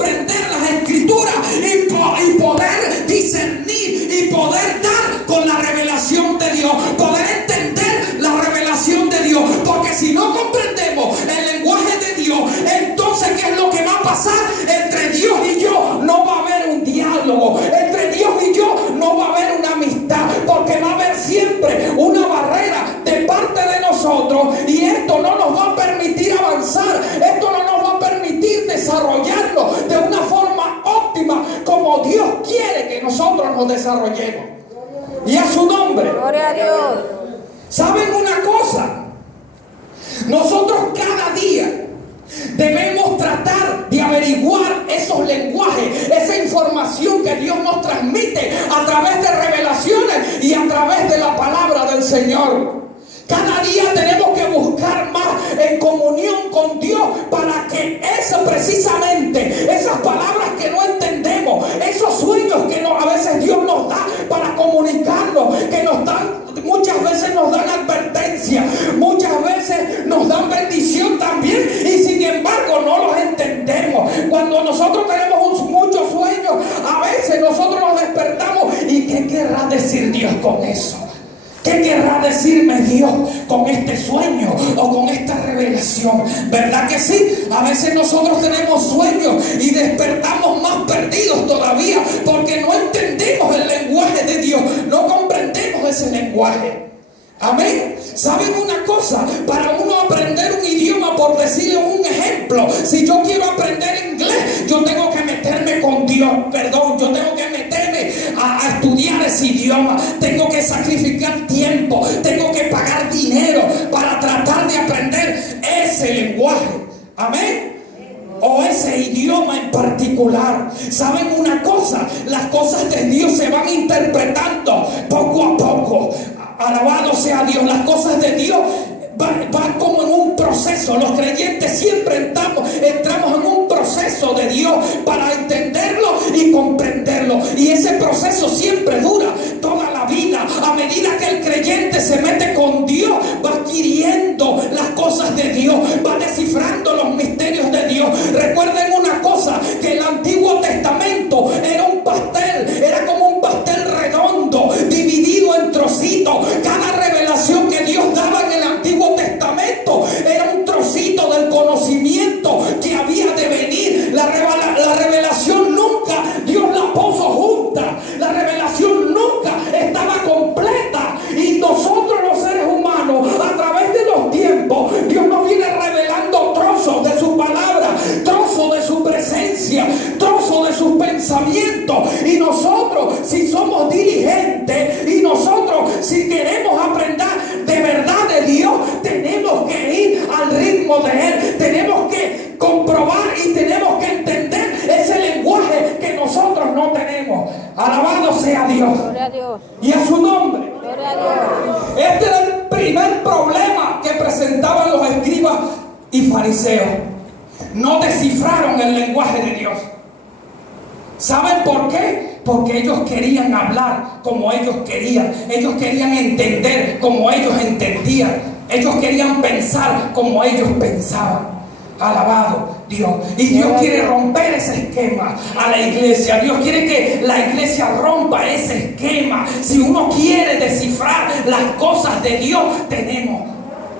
comprender las escrituras y poder discernir y poder dar con la revelación de Dios, poder entender la revelación de Dios. Porque si no comprendemos el lenguaje de Dios, entonces ¿qué es lo que va a pasar? Entre Dios y yo no va a haber un diálogo, entre Dios y yo no va a haber una amistad, porque va a haber siempre una barrera de parte de nosotros, y esto no nos va a permitir avanzar, esto no nos va a permitir desarrollarnos de una forma óptima como Dios quiere que nosotros nos desarrollemos. Y a su nombre. Gloria a Dios. ¿Saben una cosa? Nosotros cada día debemos tratar de averiguar esos lenguajes, esa información que Dios nos transmite a través de revelaciones y a través de la palabra del Señor. Cada día tenemos que buscar más en comunión con Dios para que precisamente esas palabras que no entendemos, esos sueños que a veces Dios nos da para comunicarnos, que muchas veces nos dan advertencia, muchas veces nos dan bendición también, y sin embargo no los entendemos. Cuando nosotros tenemos muchos sueños, a veces nosotros nos despertamos y ¿qué querrá decir Dios con eso? ¿Qué querrá decirme Dios con este sueño o con esta revelación? ¿Verdad que sí? A veces nosotros tenemos sueños y despertamos más perdidos todavía porque no entendemos el lenguaje de Dios, no comprendemos ese lenguaje. Amén. ¿Saben una cosa? Para uno aprender un idioma, por decirle un ejemplo, si yo quiero aprender inglés, yo tengo que meterme con Dios, yo tengo que meterme a estudiar ese idioma, tengo que sacrificar tiempo, tengo que pagar dinero para tratar de aprender ese lenguaje. Amén. O ese idioma en particular. ¿Saben una cosa? Las cosas de Dios se van interpretando poco a poco. Alabado sea Dios. Las cosas de Dios van como en un proceso. Los creyentes siempre entramos en un proceso de Dios para entenderlo y comprenderlo. Y ese proceso siempre dura toda la vida. A medida que el creyente se mete con Dios, va adquiriendo las cosas de Dios, va descifrando los misterios de Dios. Recuerden una cosa, que el Antiguo Testamento era un pastel, era como un pastel redondo, dividido en trocitos. Cada revelación que Dios daba en el Antiguo Testamento era un trocito del conocimiento que había de venir. La revelación nunca Dios la puso junta, la revelación nunca estaba completa, y nosotros los seres humanos, a través de los tiempos, Dios nos viene revelando trozos de su palabra, trozos de su presencia, trozos de sus pensamientos. Y nosotros, si somos diligentes, y nosotros si queremos aprender de verdad de Dios, tenemos que ir al ritmo de Él, tenemos que comprobar y tenemos que entender ese lenguaje que nosotros no tenemos. Alabado sea Dios. Gloria a Dios. Y a su nombre. Gloria a Dios. Este era el primer problema que presentaban los escribas y fariseos. No descifraron el lenguaje de Dios. ¿Saben por qué? Porque ellos querían hablar como ellos querían entender como ellos entendían, ellos querían pensar como ellos pensaban. Alabado Dios. Y Dios quiere romper ese esquema a la iglesia. Dios quiere que la iglesia rompa ese esquema. Si uno quiere descifrar las cosas de Dios, tenemos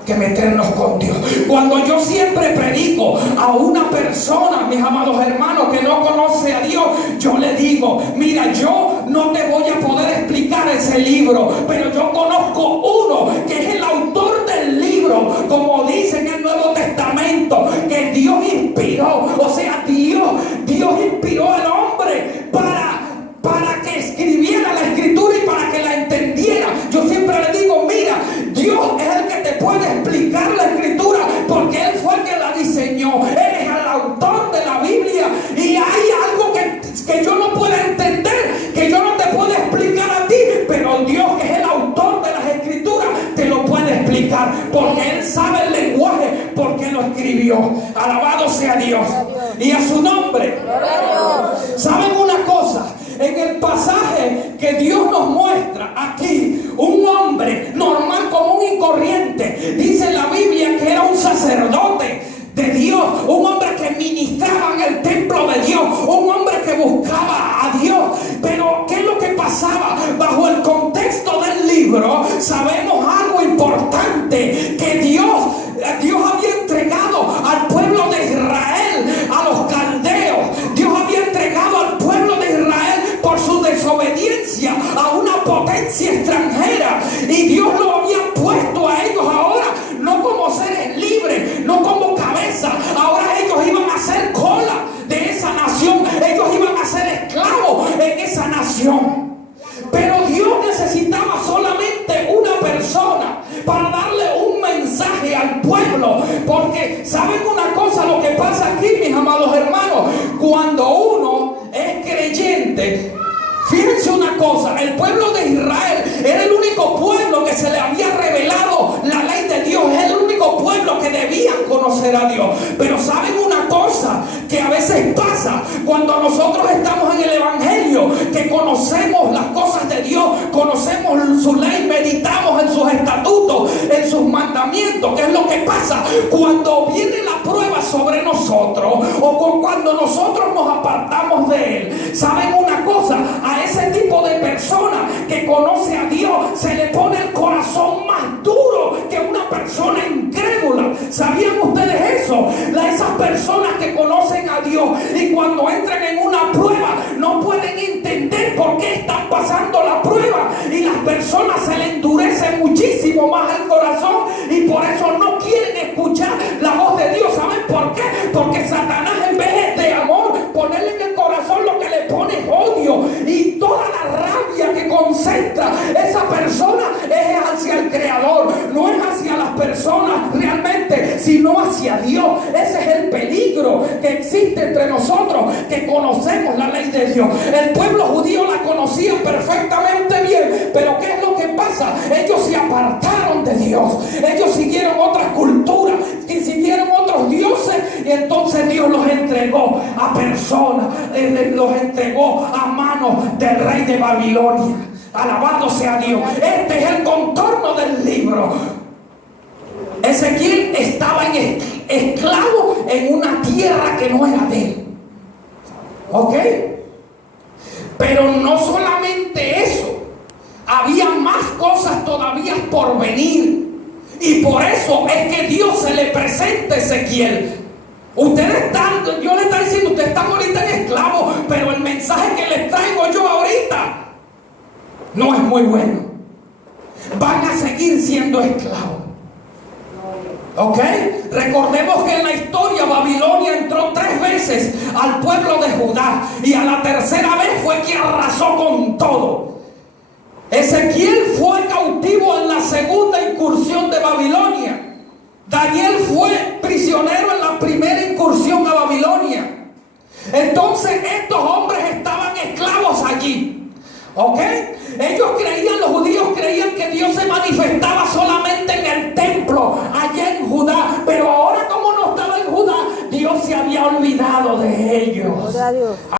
que meternos con Dios. Cuando yo siempre predico a una persona, mis amados hermanos, que no conoce a Dios, yo le digo: mira, yo no te voy a poder explicar ese libro, pero yo conozco uno que es el autor del libro, como dice en el Nuevo Testamento, que Dios inspiró. O sea, Dios inspiró al hombre para que escribiera la escritura y para que la entendiera. Yo siempre le digo: mira, Dios es el que te puede explicar la escritura, porque Él fue el que la diseñó. Él es el autor de la Biblia, y hay algo que yo no puedo entender, que yo no te puedo explicar a ti, pero Dios, que es el autor de las escrituras, te lo puede explicar, porque Él sabe el lenguaje, porque lo escribió. Alabado sea Dios. Y a su nombre. ¿Saben una cosa? En el pasaje que Dios nos muestra aquí, un hombre normal, común y corriente, dice la Biblia que era un sacerdote de Dios, un hombre que ministraba en el templo de Dios, sabemos algo importante, que Dios había entregado al pueblo de Israel a los caldeos. Dios había entregado al pueblo de Israel por su desobediencia a una potencia extranjera, y Dios lo había puesto a ellos ahora no como seres libres, no como cabeza. Ahora ellos iban a ser cola de esa nación, ellos iban a ser esclavos en esa nación. Pero Dios necesitaba solamente una persona para darle un mensaje al pueblo. Porque ¿saben una cosa? Lo que pasa aquí, mis amados hermanos, cuando uno es creyente, fíjense una cosa, el pueblo de Israel era el único pueblo que se le había revelado la ley de Dios, es el único pueblo que debían conocer a Dios. Pero ¿saben una cosa? Que a veces pasa cuando nosotros estamos en el evangelio, que conocemos las cosas de Dios, conocemos su ley, meditamos en sus estatutos, en sus mandamientos. ¿Qué es lo que pasa? Cuando viene la prueba sobre nosotros, o cuando nosotros nos apartamos de Él, ¿saben una cosa? A ese tipo de persona que conoce a Dios se le pone el corazón más duro que una persona incrédula. ¿Sabían ustedes eso? Esas personas que conocen a Dios y cuando entran en una prueba no pueden entender por qué están pasando la prueba, y las personas se le endurece muchísimo más el corazón y por eso no quieren escuchar la voz de Dios. ¿Saben por qué? Porque Satanás, en vez de amor ponerle en el corazón, lo que le pone es odio, y toda la rabia que concentra esa persona es hacia el Creador, no es hacia las personas realmente, sino hacia Dios. Ese es el peligro que existe entre nosotros, que conocemos la ley de Dios. El pueblo judío la conocía perfectamente bien, pero ¿qué es lo que pasa? Ellos se apartaron de Dios, ellos siguieron otras culturas, siguieron otros dioses, y entonces Dios los entregó a personas, los entregó a manos del rey de Babilonia. Alabado sea Dios. Este es el contorno del libro. Ezequiel estaba esclavo en una tierra que no era de él. ¿Ok? Pero no solamente eso, había más cosas todavía por venir. Y por eso es que Dios se le presenta a Ezequiel. Ustedes están, yo le estoy diciendo, ustedes están ahorita en esclavos, pero el mensaje que les traigo yo ahorita no es muy bueno. Van a seguir siendo esclavos. ¿Ok? Recordemos que en la historia Babilonia entró 3 veces al pueblo de Judá, y a la tercera vez fue quien arrasó con todo. Ezequiel fue cautivo en la segunda incursión de Babilonia. Daniel fue prisionero en la primera incursión a Babilonia. Entonces estos hombres estaban esclavos allí. ¿Ok? Ellos creían, los judíos creían que Dios se manifestaba solamente